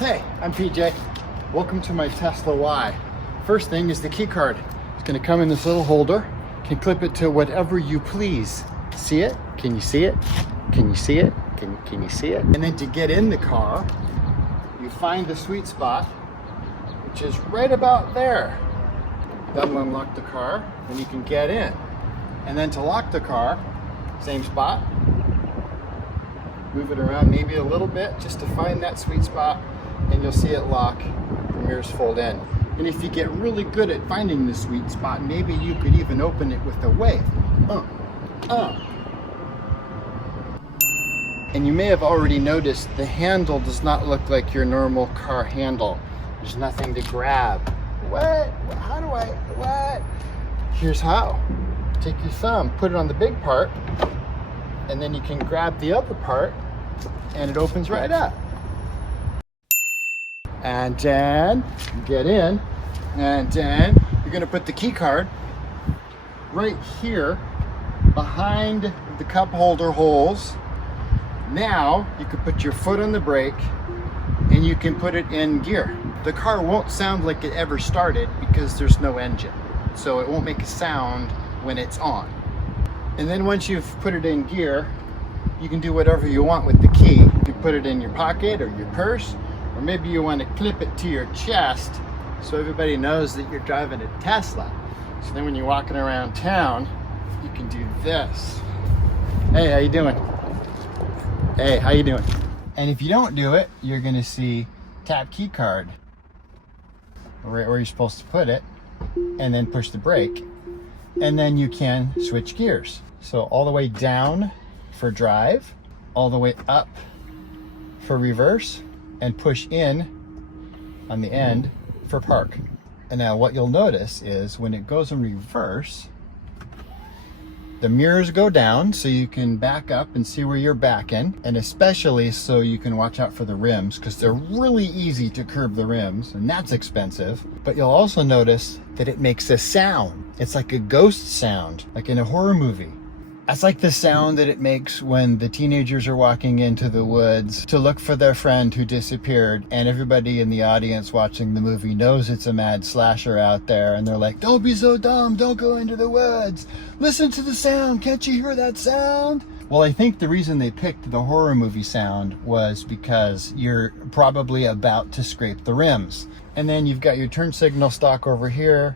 Hey, I'm PJ. Welcome to my Tesla Y. First thing is the key card. It's going to come in this little holder. You can clip it to whatever you please. See it? Can you see it? Can you see it? Can you see it? And then to get in the car, you find the sweet spot, which is right about there. That'll unlock the car, and you can get in. And then to lock the car, same spot. Move it around maybe a little bit just to find that sweet spot, and you'll see it lock. The mirrors fold in. And if you get really good at finding the sweet spot, maybe you could even open it with a wave. And you may have already noticed the handle does not look like your normal car handle. There's nothing to grab. What? How do I? What? Here's how. Take your thumb, put it on the big part, and then you can grab the other part, and it opens right up. And then you get in, and then you're going to put the key card right here behind the cup holder holes. Now you can put your foot on the brake and you can put it in gear. The car won't sound like it ever started because there's no engine, so it won't make a sound when it's on. And then once you've put it in gear, you can do whatever you want with the key. You can put it in your pocket or your purse, or maybe you want to clip it to your chest so everybody knows that you're driving a Tesla. So then when you're walking around town, you can do this. Hey, how you doing? Hey, how you doing? And if you don't do it, you're gonna see tap key card right where you're supposed to put it, and then push the brake, and then you can switch gears. So all the way down for drive, all the way up for reverse, and push in on the end for park. And now what you'll notice is when it goes in reverse, the mirrors go down so you can back up and see where you're backing, and especially so you can watch out for the rims, because they're really easy to curb the rims, and that's expensive. But you'll also notice that it makes a sound. It's like a ghost sound, like in a horror movie. That's like the sound that it makes when the teenagers are walking into the woods to look for their friend who disappeared, and everybody in the audience watching the movie knows it's a mad slasher out there, and they're like, "Don't be so dumb, don't go into the woods. Listen to the sound, can't you hear that sound?" Well, I think the reason they picked the horror movie sound was because you're probably about to scrape the rims. And then you've got your turn signal stock over here.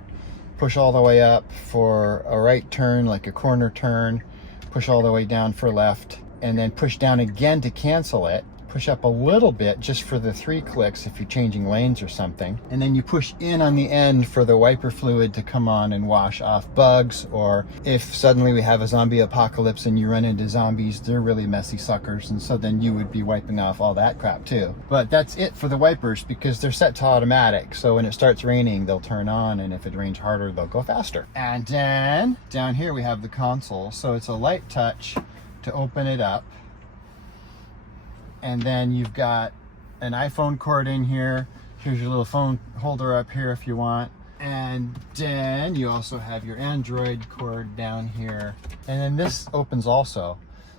Push all the way up for a right turn, like a corner turn. Push all the way down for left, and then push down again to cancel it. Push up a little bit just for the 3 clicks if you're changing lanes or something. And then you push in on the end for the wiper fluid to come on and wash off bugs, or if suddenly we have a zombie apocalypse and you run into zombies, they're really messy suckers, and so then you would be wiping off all that crap too. But that's it for the wipers because they're set to automatic. So when it starts raining, they'll turn on, and if it rains harder, they'll go faster. And then down here we have the console. So it's a light touch to open it up. And then you've got an iPhone cord in here. Here's your little phone holder up here if you want. And then you also have your Android cord down here. And then this opens also.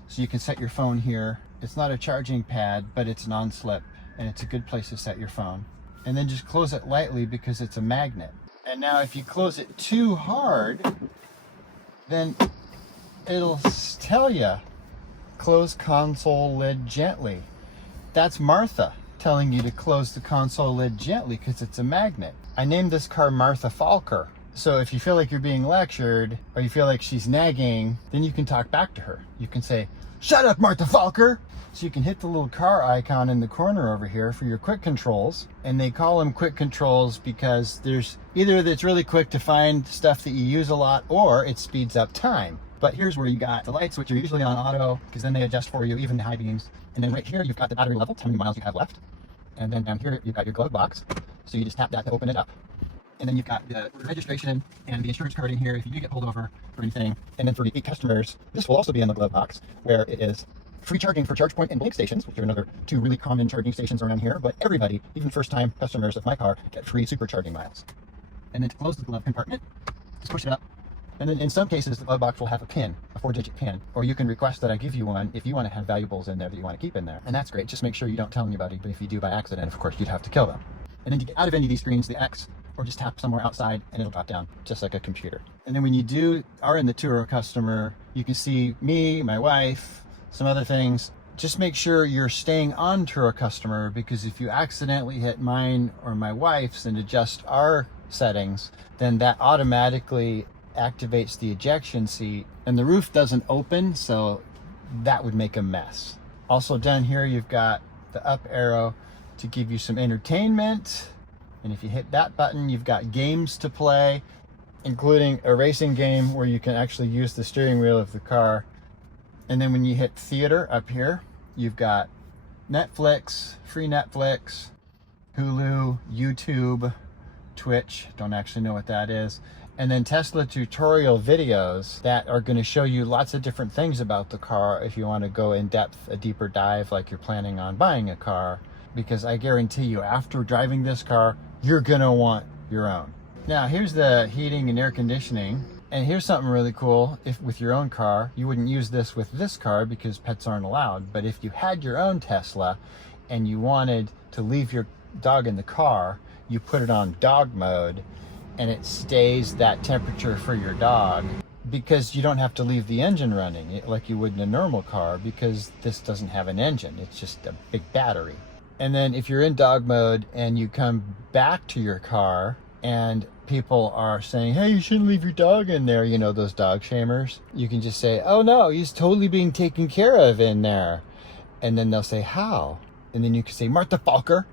So you can set your phone here. It's not a charging pad, but it's non-slip. And it's a good place to set your phone. And then just close it lightly because it's a magnet. And now if you close it too hard, then it'll tell you, close console lid gently. That's Martha telling you to close the console lid gently because it's a magnet. I named this car Martha Falker. So if you feel like you're being lectured or you feel like she's nagging, then you can talk back to her. You can say, "Shut up, Martha Falker!" So you can hit the little car icon in the corner over here for your quick controls. And they call them quick controls because there's either that's really quick to find stuff that you use a lot, or it speeds up time. But here's where you got the lights, which are usually on auto, because then they adjust for you, even the high beams. And then right here, you've got the battery level, how many miles you have left. And then down here, you've got your glove box. So you just tap that to open it up. And then you've got the registration and the insurance card in here if you do get pulled over or anything. And then for repeat customers, this will also be in the glove box, where it is free charging for ChargePoint and Blink stations, which are another 2 really common charging stations around here. But everybody, even first-time customers of my car, get free supercharging miles. And then to close the glove compartment, just push it up And then in some cases, the glove box will have a pin, a 4-digit pin, or you can request that I give you one if you want to have valuables in there that you want to keep in there. And that's great. Just make sure you don't tell anybody, but if you do by accident, of course, you'd have to kill them. And then to get out of any of these screens, the X, or just tap somewhere outside and it'll drop down just like a computer. And then when you are in the Turo customer, you can see me, my wife, some other things. Just make sure you're staying on Turo customer, because if you accidentally hit mine or my wife's and adjust our settings, then that automatically activates the ejection seat and the roof doesn't open, so that would make a mess. Also down here you've got the up arrow to give you some entertainment, and if you hit that button you've got games to play, including a racing game where you can actually use the steering wheel of the car. And then when you hit theater up here, you've got Netflix, free Netflix, Hulu, YouTube, Twitch, don't actually know what that is, and then Tesla tutorial videos that are going to show you lots of different things about the car if you want to go in depth, a deeper dive like you're planning on buying a car, because I guarantee you after driving this car, you're going to want your own. Now here's the heating and air conditioning, and here's something really cool. If with your own car, you wouldn't use this with this car because pets aren't allowed, but if you had your own Tesla and you wanted to leave your dog in the car, you put it on dog mode and it stays that temperature for your dog, because you don't have to leave the engine running like you would in a normal car, because this doesn't have an engine, it's just a big battery. And then if you're in dog mode and you come back to your car and people are saying, hey, you shouldn't leave your dog in there, you know, those dog shamers, you can just say, oh no, he's totally being taken care of in there. And then they'll say, how? And then you can say, Martha Falker.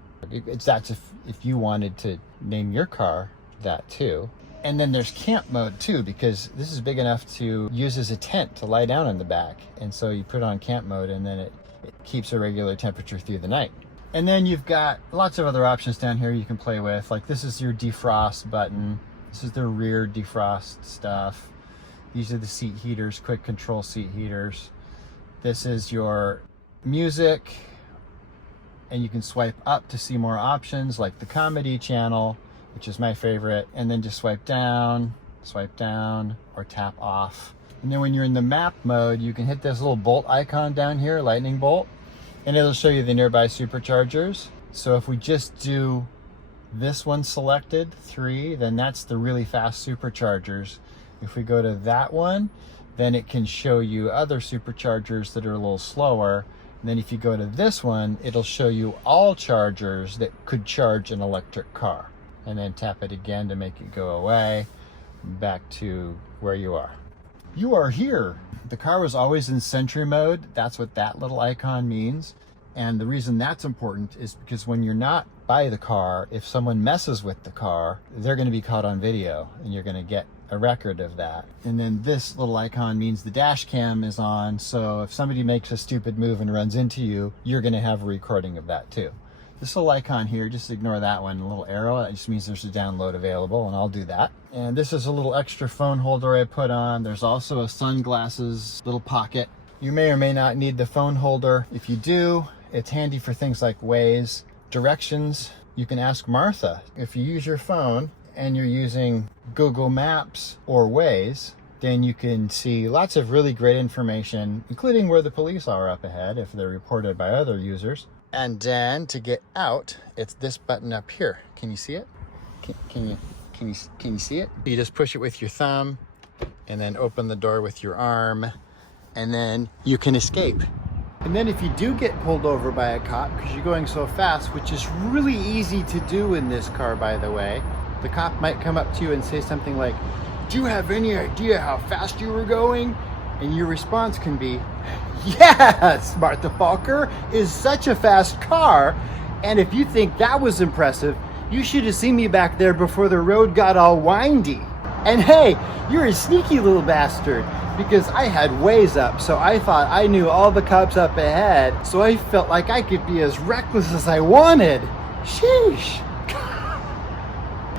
That's if you wanted to name your car that too. And then there's camp mode too, because this is big enough to use as a tent to lie down in the back. And so you put on camp mode and then it keeps a regular temperature through the night. And then you've got lots of other options down here you can play with. Like this is your defrost button. This is the rear defrost stuff. These are the seat heaters, quick control seat heaters. This is your music. And you can swipe up to see more options like the comedy channel, which is my favorite. And then just swipe down, or tap off. And then when you're in the map mode, you can hit this little bolt icon down here, lightning bolt, and it'll show you the nearby superchargers. So if we just do this one selected, 3, then that's the really fast superchargers. If we go to that one, then it can show you other superchargers that are a little slower. And then if you go to this one, it'll show you all chargers that could charge an electric car. And then tap it again to make it go away, back to where you are. You are here. The car was always in Sentry mode. That's what that little icon means. And the reason that's important is because when you're not by the car, if someone messes with the car, they're going to be caught on video and you're going to get a record of that. And then this little icon means the dash cam is on, so if somebody makes a stupid move and runs into you, you're going to have a recording of that too. This little icon here, just ignore that one, a little arrow, that just means there's a download available, and I'll do that. And this is a little extra phone holder I put on. There's also a sunglasses little pocket. You may or may not need the phone holder. If you do, it's handy for things like Waze, directions. You can ask Martha. If you use your phone and you're using Google Maps or Waze, then you can see lots of really great information, including where the police are up ahead if they're reported by other users. And then to get out, it's this button up here. Can you see it? Can you see it? You just push it with your thumb and then open the door with your arm, and then you can escape. And then if you do get pulled over by a cop because you're going so fast, which is really easy to do in this car, by the way, the cop might come up to you and say something like, do you have any idea how fast you were going? And your response can be, yes, Martha Falker is such a fast car. And if you think that was impressive, you should have seen me back there before the road got all windy. And hey, you're a sneaky little bastard, because I had Waze up, so I thought I knew all the cops up ahead, so I felt like I could be as reckless as I wanted. Sheesh.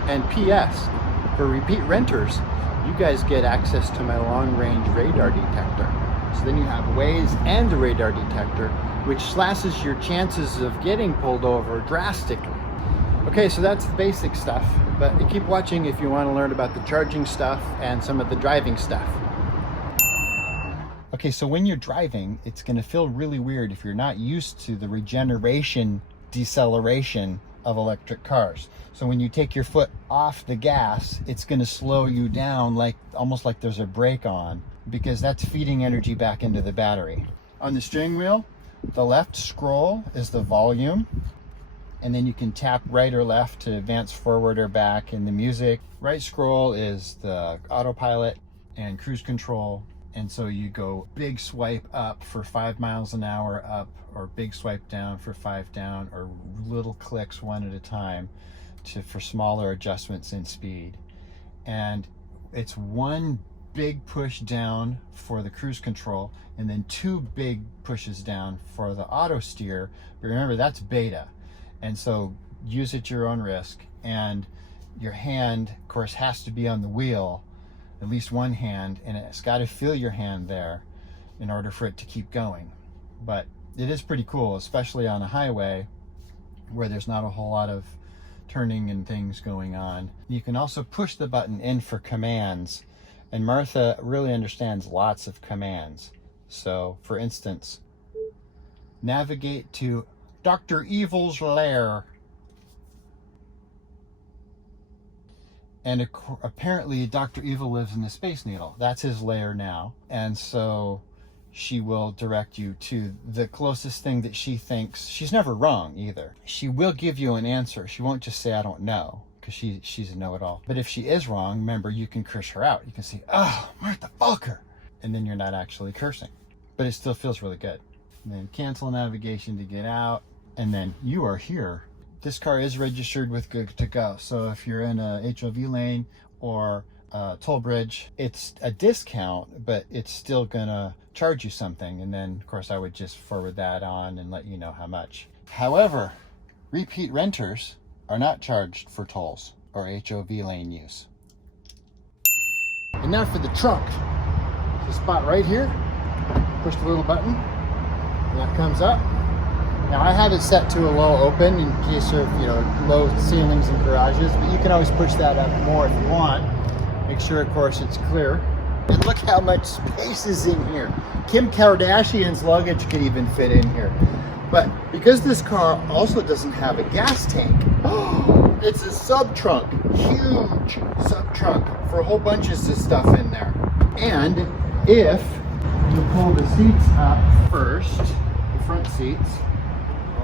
And P.S., for repeat renters, you guys get access to my long-range radar detector. So then you have Waze and a radar detector, which slashes your chances of getting pulled over drastically. Okay, so that's the basic stuff, but you keep watching if you want to learn about the charging stuff and some of the driving stuff. Okay, so when you're driving, it's going to feel really weird if you're not used to the regeneration, deceleration of electric cars. So when you take your foot off the gas, it's going to slow you down, like almost like there's a brake on, because that's feeding energy back into the battery. On the steering wheel, the left scroll is the volume, and then you can tap right or left to advance forward or back in the music. Right scroll is the autopilot and cruise control. And so you go big swipe up for 5 miles an hour up, or big swipe down for 5 down, or little clicks one at a time for smaller adjustments in speed. And it's one big push down for the cruise control, and then 2 big pushes down for the auto steer. But remember, that's beta. And so use at your own risk. And your hand, of course, has to be on the wheel, at least one hand, and it's got to feel your hand there in order for it to keep going. But it is pretty cool, especially on a highway where there's not a whole lot of turning and things going on. You can also push the button in for commands, and Martha really understands lots of commands. So for instance, navigate to Dr. Evil's lair. And apparently Dr. Evil lives in the Space Needle. That's his lair now. And so she will direct you to the closest thing that she thinks. She's never wrong either. She will give you an answer. She won't just say, I don't know, because she's a know-it-all. But if she is wrong, remember, you can curse her out. You can say, oh, Martha Falker. And then you're not actually cursing. But it still feels really good. And then cancel navigation to get out. And then you are here. This car is registered with Good to Go. So if you're in a HOV lane or a toll bridge, it's a discount, but it's still gonna charge you something. And then of course I would just forward that on and let you know how much. However, repeat renters are not charged for tolls or HOV lane use. And now for the trunk. The spot right here. Push the little button and that comes up. Now I have it set to a low open in case of, low ceilings in garages, but you can always push that up more if you want. Make sure, of course, it's clear. And look how much space is in here. Kim Kardashian's luggage could even fit in here. But because this car also doesn't have a gas tank, it's a sub-trunk, huge sub-trunk for a whole bunches of stuff in there. And if you pull the seats up first, the front seats,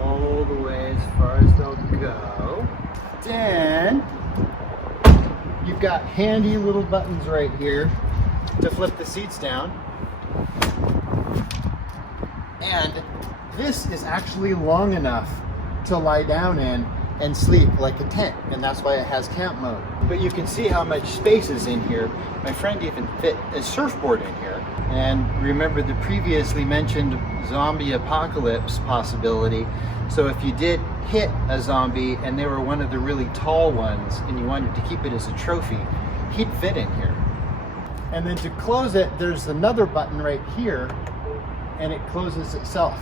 all the way as far as they'll go. Then you've got handy little buttons right here to flip the seats down. And this is actually long enough to lie down in and sleep like a tent, and that's why it has camp mode. But you can see how much space is in here. My friend even fit a surfboard in here. And remember the previously mentioned zombie apocalypse possibility. So if you did hit a zombie and they were one of the really tall ones and you wanted to keep it as a trophy, he'd fit in here. And then to close it, there's another button right here and it closes itself.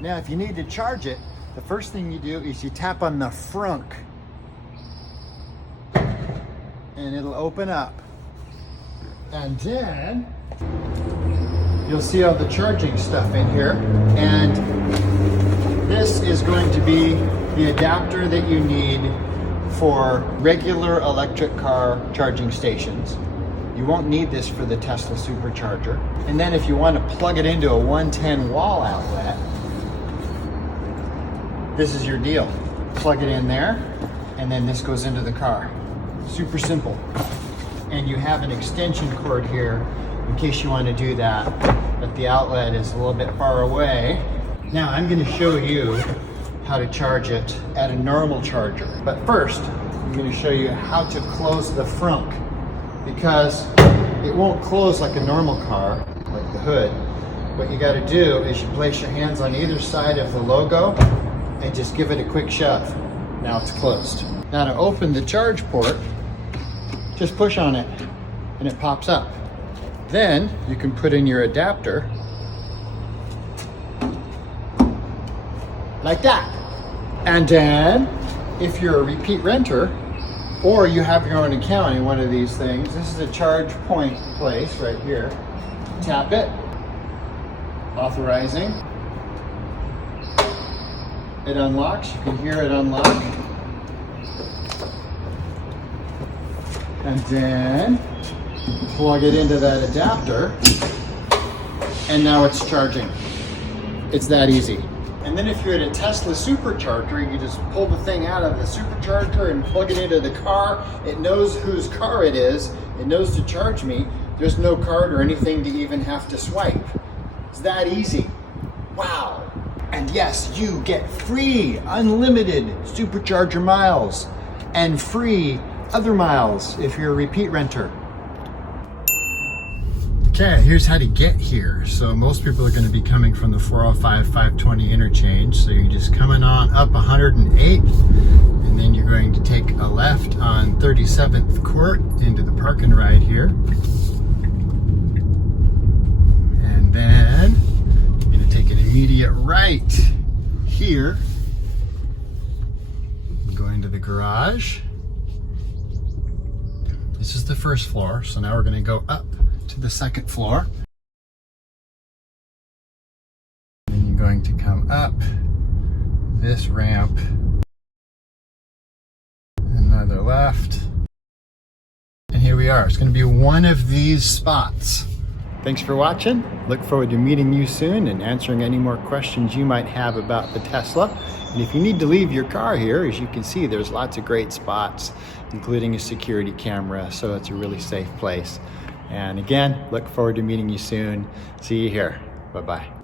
Now if you need to charge it, the first thing you do is you tap on the frunk and it'll open up. And then you'll see all the charging stuff in here. And this is going to be the adapter that you need for regular electric car charging stations. You won't need this for the Tesla supercharger. And then if you want to plug it into a 110 wall outlet, this is your deal. Plug it in there, and then this goes into the car. Super simple. And you have an extension cord here in case you want to do that, but the outlet is a little bit far away. Now I'm going to show you how to charge it at a normal charger. But first, I'm going to show you how to close the frunk, because it won't close like a normal car, like the hood. What you got to do is you place your hands on either side of the logo and just give it a quick shove. Now it's closed. Now to open the charge port, just push on it and it pops up. Then you can put in your adapter like that. And then if you're a repeat renter or you have your own account in one of these things, this is a charge point place right here. Tap it, authorizing. It unlocks, you can hear it unlock. And then plug it into that adapter, and now it's charging. It's that easy. And then if you're at a Tesla supercharger, you just pull the thing out of the supercharger and plug it into the car. It knows whose car it is. It knows to charge me. There's no card or anything to even have to swipe. It's that easy. Wow. And yes, you get free unlimited supercharger miles and free other miles if you're a repeat renter. Okay, here's how to get here. So most people are going to be coming from the 405 520 interchange. So you're just coming on up 108, and then you're going to take a left on 37th Court into the park and ride here. And then you're going to take an immediate right here, go into the garage. This is the first floor, so now we're going to go up to the second floor. Then you're going to come up this ramp, another left, and here we are. It's going to be one of these spots. Thanks for watching. Look forward to meeting you soon and answering any more questions you might have about the Tesla. And if you need to leave your car here, as you can see, there's lots of great spots, including a security camera, so it's a really safe place. And again, look forward to meeting you soon. See you here. Bye-bye.